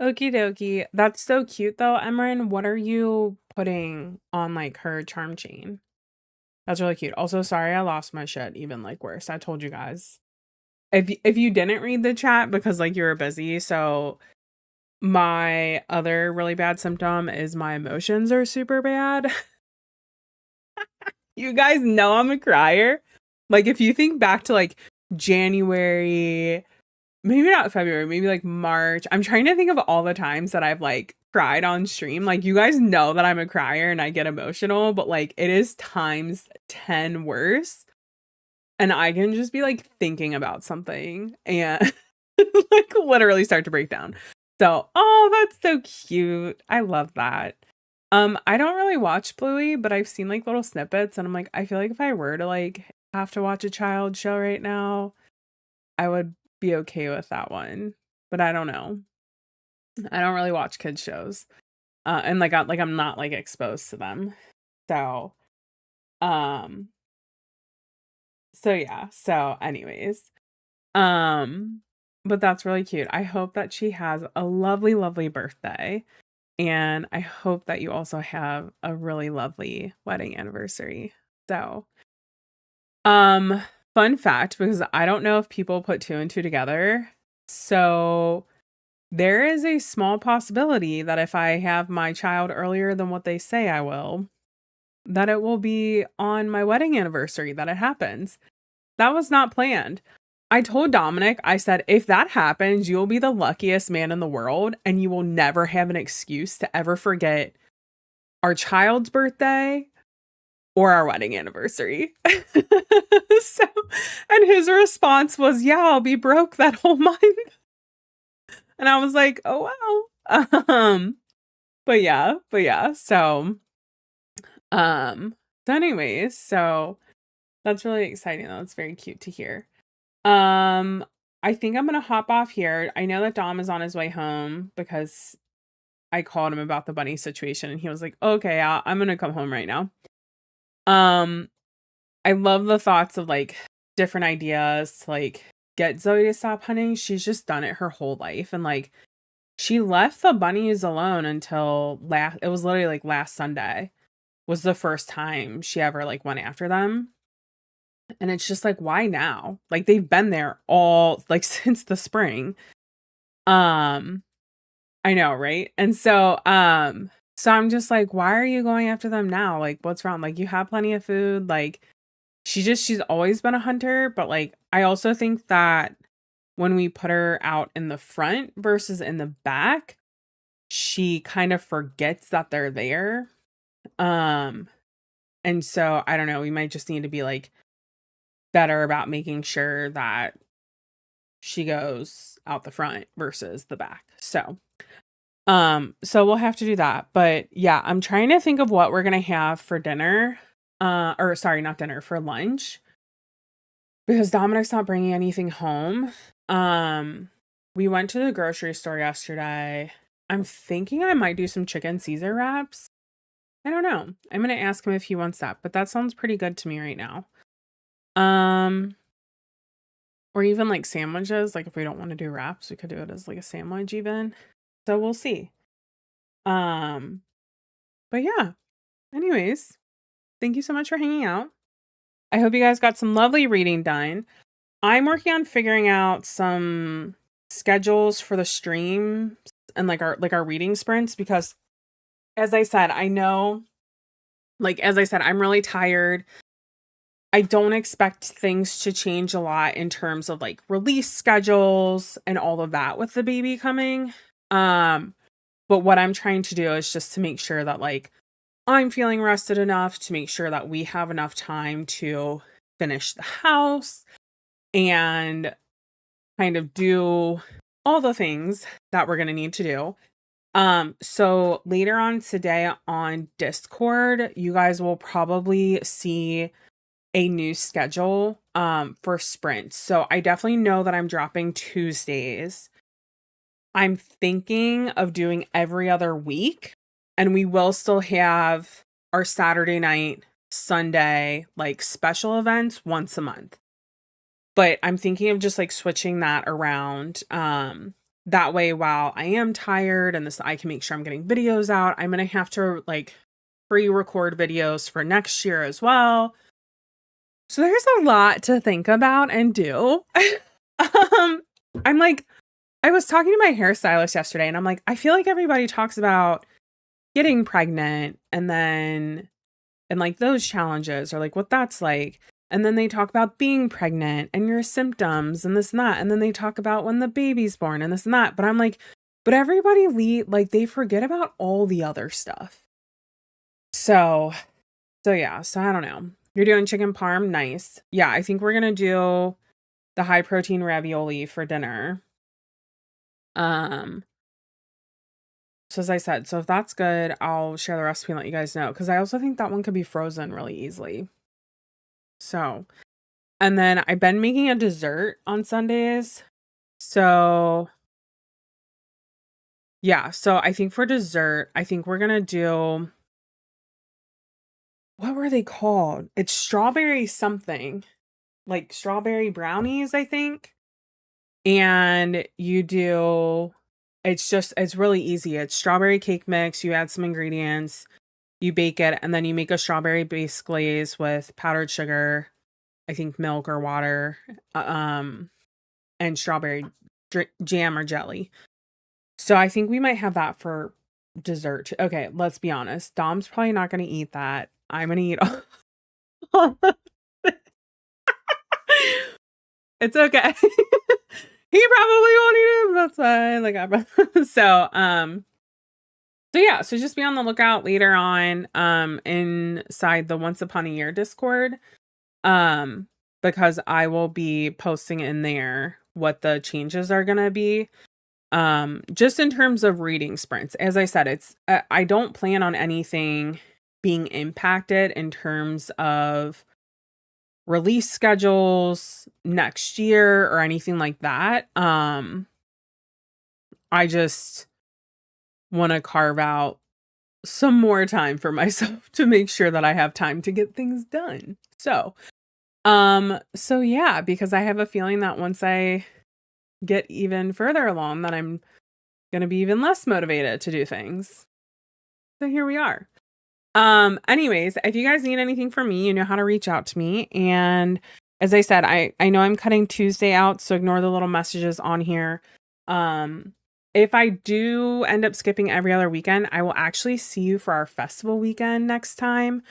Okie dokie. That's so cute though, Emran. What are you putting on like her charm chain? That's really cute. Also, sorry I lost my shit even like worse. I told you guys. If you didn't read the chat because like you were busy, so my other really bad symptom is my emotions are super bad. You guys know I'm a crier. Like if you think back to like January, maybe not February, maybe like March. I'm trying to think of all the times that I've like cried on stream. Like you guys know that I'm a crier and I get emotional, but like it is times 10 worse. And I can just be like thinking about something and like literally start to break down. So, oh, that's so cute. I love that. I don't really watch Bluey, but I've seen like little snippets and I'm like, I feel like if I were to like have to watch a child show right now, I would be okay with that one. But I don't know. I don't really watch kids shows. And I'm not like exposed to them. So, um so yeah. So anyways, um but that's really cute. I hope that she has a lovely lovely birthday. And I hope that you also have a really lovely wedding anniversary. So, um, fun fact, because I don't know if people put two and two together. So, there is a small possibility that if I have my child earlier than what they say I will, that it will be on my wedding anniversary that it happens. That was not planned. I told Dominic, I said, if that happens, you'll be the luckiest man in the world and you will never have an excuse to ever forget our child's birthday or our wedding anniversary. So, and his response was, yeah, I'll be broke that whole month. And I was like, oh, wow. But yeah. Um, so anyways, so that's really exciting though. It's very cute to hear. Um, I think I'm gonna hop off here. I know that Dom is on his way home because I called him about the bunny situation and he was like, okay, I'm gonna come home right now. Um, I love the thoughts of like different ideas to like get Zoe to stop hunting. She's just done it her whole life. And like she left the bunnies alone until it was literally like last Sunday was the first time she ever like went after them. And it's just like, why now? Like they've been there all like since the spring. Um, I know, right? And so I'm just like, why are you going after them now? Like, what's wrong? Like, you have plenty of food. Like, she's always been a hunter, but like, I also think that when we put her out in the front versus in the back, she kind of forgets that they're there. Um, and so I don't know, we might just need to be like better about making sure that she goes out the front versus the back. So we'll have to do that. But yeah, I'm trying to think of what we're gonna have for dinner. Or sorry, not dinner, for lunch. Because Dominic's not bringing anything home. Um, we went to the grocery store yesterday. I'm thinking I might do some chicken Caesar wraps. I don't know. I'm gonna ask him if he wants that, but that sounds pretty good to me right now. Um, or even like sandwiches. Like if we don't want to do wraps, we could do it as like a sandwich even. So we'll see. Um, but yeah. Anyways, thank you so much for hanging out. I hope you guys got some lovely reading done. I'm working on figuring out some schedules for the streams and like our reading sprints because as I said, I'm really tired. I don't expect things to change a lot in terms of like release schedules and all of that with the baby coming. But what I'm trying to do is just to make sure that like I'm feeling rested enough to make sure that we have enough time to finish the house and kind of do all the things that we're going to need to do. So later on today on Discord, you guys will probably see a new schedule for sprints. So I definitely know that I'm dropping Tuesdays. I'm thinking of doing every other week, and we will still have our Saturday night, Sunday, like special events once a month. But I'm thinking of just like switching that around. that way, while I am tired and I can make sure I'm getting videos out, I'm going to have to like pre-record videos for next year as well. So there's a lot to think about and do. um, I'm like, I was talking to my hairstylist yesterday and I'm like, I feel like everybody talks about getting pregnant and like those challenges or like what that's like. And then they talk about being pregnant and your symptoms and this and that. And then they talk about when the baby's born and this and that. But I'm like, but everybody like they forget about all the other stuff. So yeah. So I don't know. You're doing chicken parm. Nice. Yeah. I think we're going to do the high protein ravioli for dinner. So as I said, so if that's good, I'll share the recipe and let you guys know. Cause I also think that one could be frozen really easily. So, and then I've been making a dessert on Sundays. So yeah, so I think for dessert, I think we're gonna do, what were they called? It's strawberry something, like strawberry brownies, I think. And it's really easy. It's strawberry cake mix. You add some ingredients, you bake it, and then you make a strawberry base glaze with powdered sugar, I think milk or water, and strawberry jam or jelly. So I think we might have that for dessert. Okay, let's be honest. Dom's probably not going to eat that. I'm going to eat all of it. It's okay. He probably won't eat it. That's fine. Like so yeah, so just be on the lookout later on inside the Once Upon a Year Discord. Because I will be posting in there what the changes are going to be. Just in terms of reading sprints. As I said, I don't plan on anything being impacted in terms of release schedules next year or anything like that. I just want to carve out some more time for myself to make sure that I have time to get things done. So yeah, because I have a feeling that once I get even further along, that I'm going to be even less motivated to do things. So here we are. Anyways, if you guys need anything from me, you know how to reach out to me. And as I said, I know I'm cutting Tuesday out, so ignore the little messages on here. If I do end up skipping every other weekend, I will actually see you for our festival weekend next time,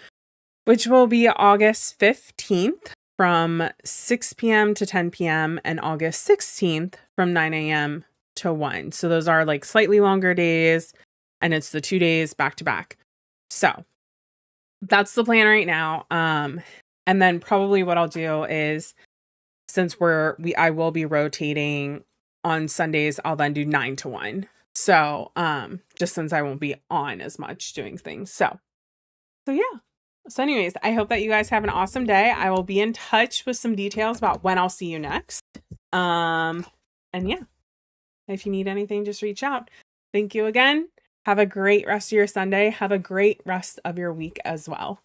which will be August 15th from 6 p.m. to 10 p.m. and August 16th from 9 a.m. to 1. So those are like slightly longer days, and it's the 2 days back to back. So that's the plan right now. And then probably what I'll do is, since I will be rotating on Sundays, I'll then do 9 to 1. So, just since I won't be on as much doing things. So yeah. So anyways, I hope that you guys have an awesome day. I will be in touch with some details about when I'll see you next. And yeah, if you need anything, just reach out. Thank you again. Have a great rest of your Sunday. Have a great rest of your week as well.